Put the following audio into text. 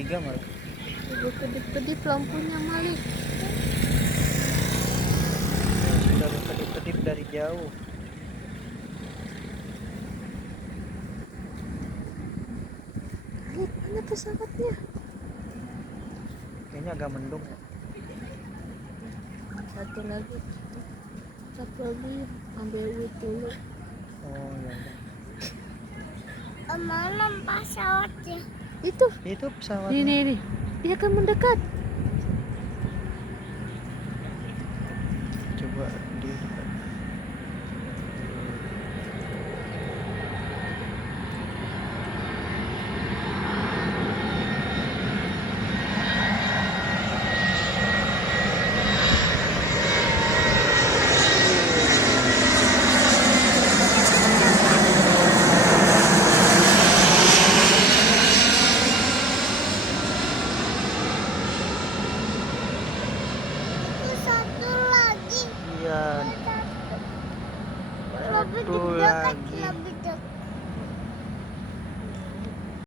curiga malah. Ibu kedip-kedip lampunya Malik. Sudah berkedip-kedip dari jauh. Lihat mana pesawatnya. Kayaknya agak mendung ya. Satu lagi ambil wit dulu. Oh ya udah. Mana pesawatnya? Itu Pesawatnya. nih dia akan mendekat. Coba dia dekat. Itu satu lagi. Iya. Lebih Satu dekat, lagi. lebih